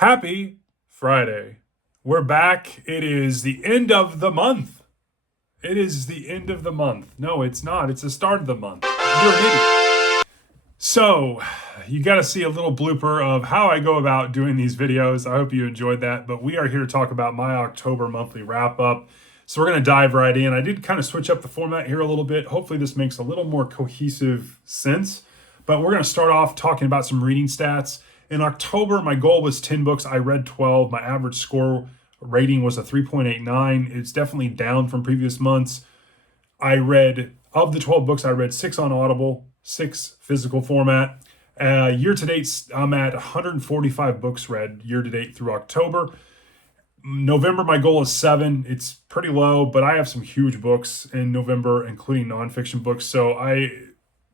Happy Friday. We're back. It is the end of the month. It is the end of the month. No, it's not. It's the start of the month. You're an idiot. So, you got to see a little blooper of how I go about doing these videos. I hope you enjoyed that. But we are here to talk about my October monthly wrap up. So, we're going to dive right in. I did kind of switch up the format here a little bit. Hopefully, this makes a little more cohesive sense. But we're going to start off talking about some reading stats. In October, my goal was 10 books. I read 12. My average score rating was a 3.89. It's definitely down from previous months. Of the 12 books, I read 6 on Audible, 6 physical format. Year to date, I'm at 145 books read year to date through October. November, my goal is 7. It's pretty low, but I have some huge books in November, including nonfiction books. So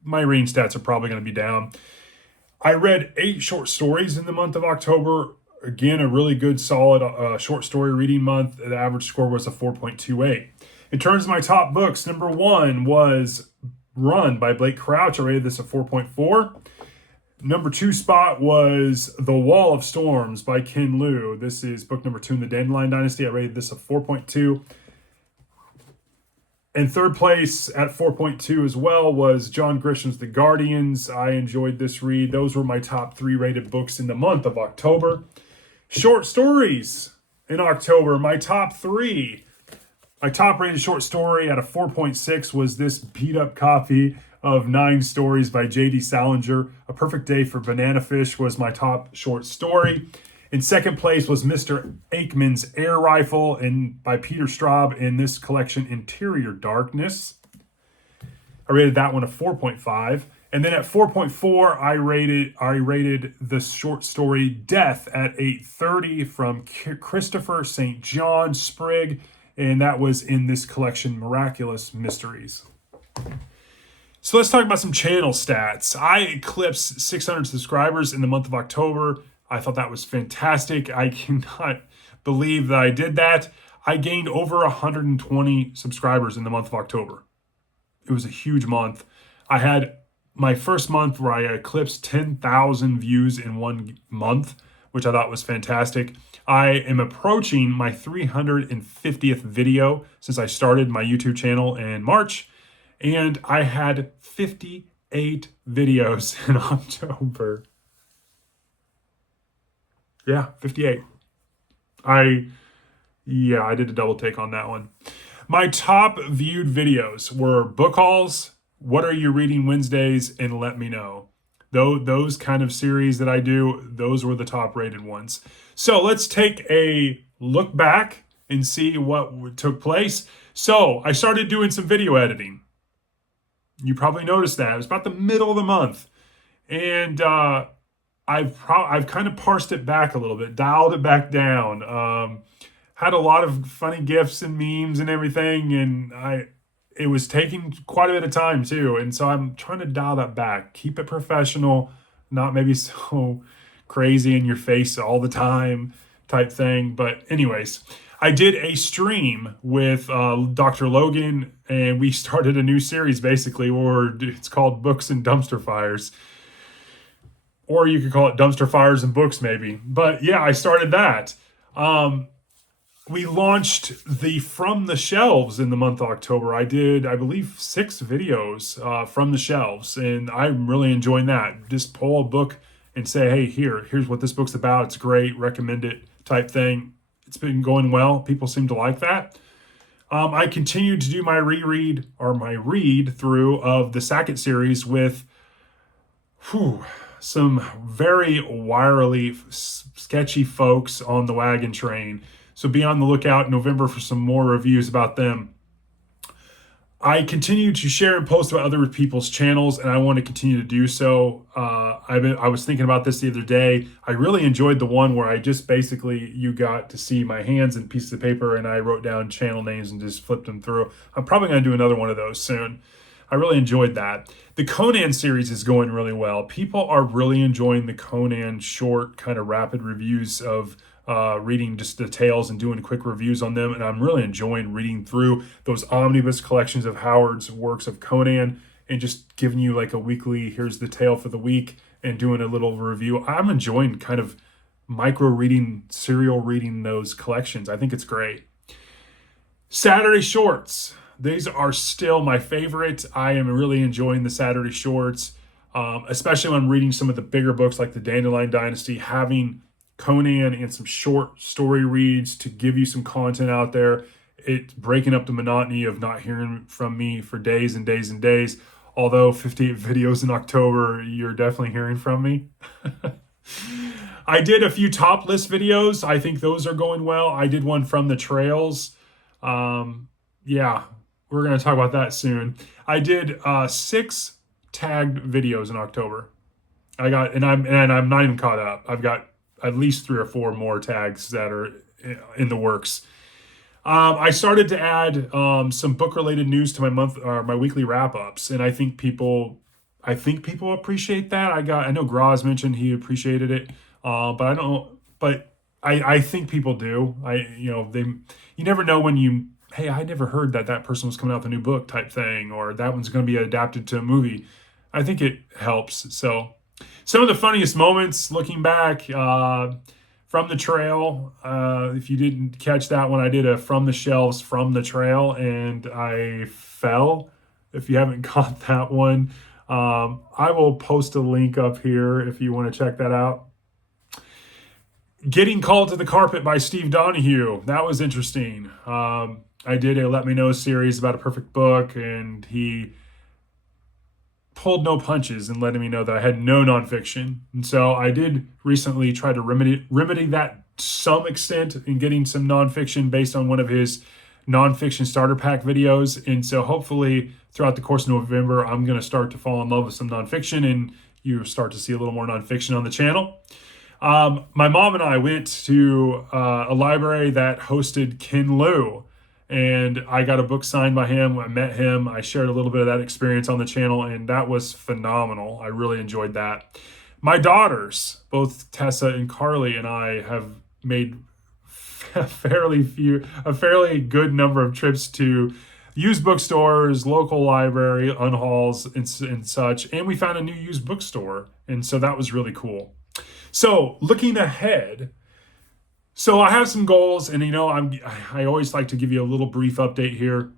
my reading stats are probably going to be down. I read 8 short stories in the month of October. Again, a really good, solid short story reading month. The average score was a 4.28. In terms of my top books, number 1 was Run by Blake Crouch. I rated this a 4.4. Number 2 spot was The Wall of Storms by Ken Liu. This is book number 2 in the Dandelion Dynasty. I rated this a 4.2. In third place at 4.2 as well was John Grisham's The Guardians. I enjoyed this read. Those were my top 3 rated books in the month of October. Short stories in October, my top 3. My top rated short story at a 4.6 was this beat up copy of 9 Stories by J.D. Salinger. A Perfect Day for Banana Fish was my top short story. In second place was Mr. Aikman's Air Rifle by Peter Straub in this collection, Interior Darkness. I rated that one a 4.5. And then at 4.4, I rated the short story Death at 8:30 from Christopher St. John Sprigg, and that was in this collection, Miraculous Mysteries. So let's talk about some channel stats. I eclipsed 600 subscribers in the month of October. I thought that was fantastic. I cannot believe that I did that. I gained over 120 subscribers in the month of October. It was a huge month. I had my first month where I eclipsed 10,000 views in one month, which I thought was fantastic. I am approaching my 350th video since I started my YouTube channel in March, and I had 58 videos in October. Yeah, 58. I did a double take on that one. My top viewed videos were book hauls, What Are You Reading Wednesdays, and Let Me Know. Those kind of series that I do, those were the top rated ones. So let's take a look back and see what took place. So I started doing some video editing. You probably noticed that. It was about the middle of the month. And I've kind of parsed it back a little bit, dialed it back down. Had a lot of funny GIFs and memes and everything, and it was taking quite a bit of time too. And so I'm trying to dial that back, keep it professional, not maybe so crazy in your face all the time type thing. But anyways, I did a stream with Dr. Logan, and we started a new series basically, where it's called Books and Dumpster Fires. Or you could call it Dumpster Fires and Books, maybe. But yeah, I started that. We launched the From the Shelves in the month of October. I did, I believe, 6 videos from the shelves, and I'm really enjoying that. Just pull a book and say, hey, here's what this book's about. It's great, recommend it type thing. It's been going well. People seem to like that. I continued to do my read through of the Sackett series with some very wirily sketchy folks on the wagon train. So be on the lookout in November for some more reviews about them. I continue to share and post about other people's channels, and I want to continue to do so. I was thinking about this the other day. I really enjoyed the one where I just basically, you got to see my hands and pieces of paper, and I wrote down channel names and just flipped them through. I'm probably going to do another one of those soon. I really enjoyed that. The Conan series is going really well. People are really enjoying the Conan short, kind of rapid reviews of reading just the tales and doing quick reviews on them. And I'm really enjoying reading through those omnibus collections of Howard's works of Conan and just giving you like a weekly, here's the tale for the week, and doing a little review. I'm enjoying kind of micro reading, serial reading those collections. I think it's great. Saturday shorts. These are still my favorite. I am really enjoying the Saturday shorts, especially when I'm reading some of the bigger books like the Dandelion Dynasty, having Conan and some short story reads to give you some content out there. It's breaking up the monotony of not hearing from me for days and days and days. Although 58 videos in October, you're definitely hearing from me. I did a few top list videos. I think those are going well. I did one from the trails. Yeah, we're going to talk about that soon. I did 6 tagged videos in October. I'm not even caught up. I've got at least 3 or 4 more tags that are in the works. I started to add some book related news to my weekly wrap ups, and I think people appreciate that. I know Graz mentioned he appreciated it, but I don't. But I think people do. You never know when hey, I never heard that person was coming out with a new book type thing, or that one's going to be adapted to a movie. I think it helps. So some of the funniest moments looking back from the trail. If you didn't catch that one, I did a from the shelves from the trail, and I fell. If you haven't caught that one, I will post a link up here if you want to check that out. Getting Called to the Carpet by Steve Donahue. That was interesting. I did a Let Me Know series about a perfect book, and he pulled no punches in letting me know that I had no nonfiction. And so I did recently try to remedy that to some extent in getting some nonfiction based on one of his nonfiction starter pack videos. And so hopefully throughout the course of November, I'm going to start to fall in love with some nonfiction, and you start to see a little more nonfiction on the channel. My mom and I went to a library that hosted Ken Liu, and I got a book signed by him. I met him. I shared a little bit of that experience on the channel, and that was phenomenal. I really enjoyed that. My daughters, both Tessa and Carly, and I have made a fairly good number of trips to used bookstores, local library, unhauls, and such. And we found a new used bookstore, and so that was really cool. So looking ahead, so I have some goals, and I always like to give you a little brief update here.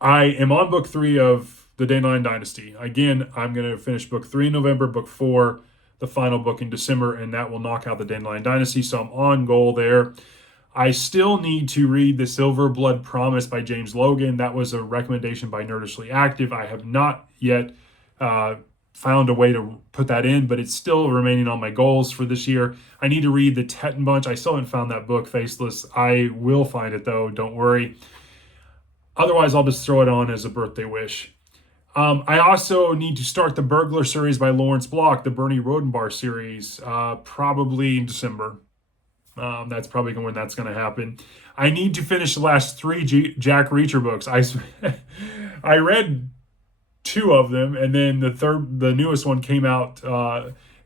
I am on book 3 of the Dandelion Dynasty. Again, I'm going to finish book 3 in November, book 4, the final book in December, and that will knock out the Dandelion Dynasty. So I'm on goal there. I still need to read The Silver Blood Promise by James Logan. That was a recommendation by Nerdishly Active. I have not yet found a way to put that in, but it's still remaining on my goals for this year. I need to read The Teton Bunch. I still haven't found that book, Faceless. I will find it, though. Don't worry. Otherwise, I'll just throw it on as a birthday wish. I also need to start the Burglar series by Lawrence Block, the Bernie Rodenbar series, probably in December. That's probably when that's going to happen. I need to finish the last 3 Jack Reacher books. I read 2 of them, and then the newest one came out,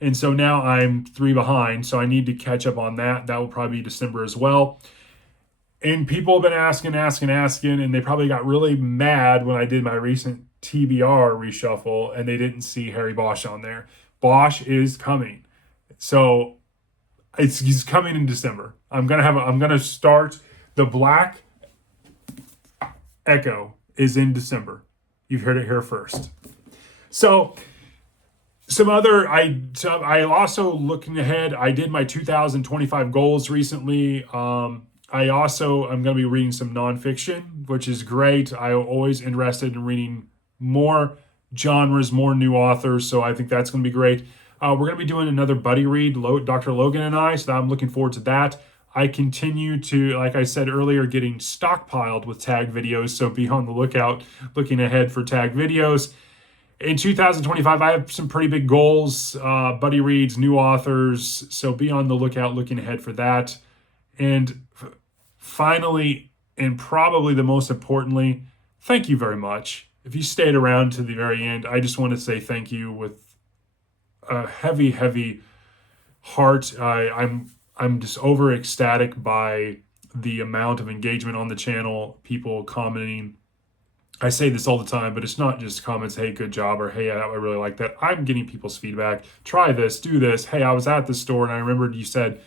and so now I'm 3 behind. So I need to catch up on that. That will probably be December as well. And people have been asking, and they probably got really mad when I did my recent TBR reshuffle, and they didn't see Harry Bosch on there. Bosch is coming, so he's coming in December. I'm gonna start the Black Echo is in December. You've heard it here first. So I also, looking ahead, I did my 2025 goals recently. I'm going to be reading some nonfiction, which is great. I'm always interested in reading more genres, more new authors. So I think that's going to be great. We're going to be doing another buddy read, Dr. Logan and I. So I'm looking forward to that. I continue to, like I said earlier, getting stockpiled with tag videos. So be on the lookout, looking ahead for tag videos. In 2025, I have some pretty big goals, buddy reads, new authors. So be on the lookout, looking ahead for that. And finally, and probably the most importantly, thank you very much. If you stayed around to the very end, I just want to say thank you with a heavy, heavy heart. I'm just over ecstatic by the amount of engagement on the channel, people commenting, I say this all the time, but it's not just comments, hey, good job, or hey, I really like that. I'm getting people's feedback. Try this, do this. Hey, I was at the store and I remembered you said,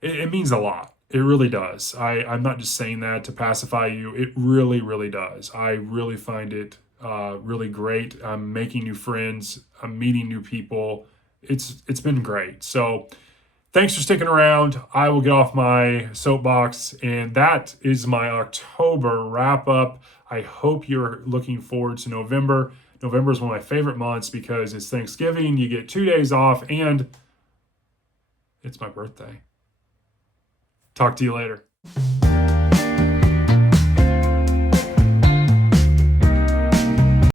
it means a lot. It really does. I'm not just saying that to pacify you. It really, really does. I really find it really great. I'm making new friends. I'm meeting new people. It's been great. So thanks for sticking around. I will get off my soapbox, and that is my October wrap up. I hope you're looking forward to November. November is one of my favorite months because it's Thanksgiving. You get 2 days off, and it's my birthday. Talk to you later.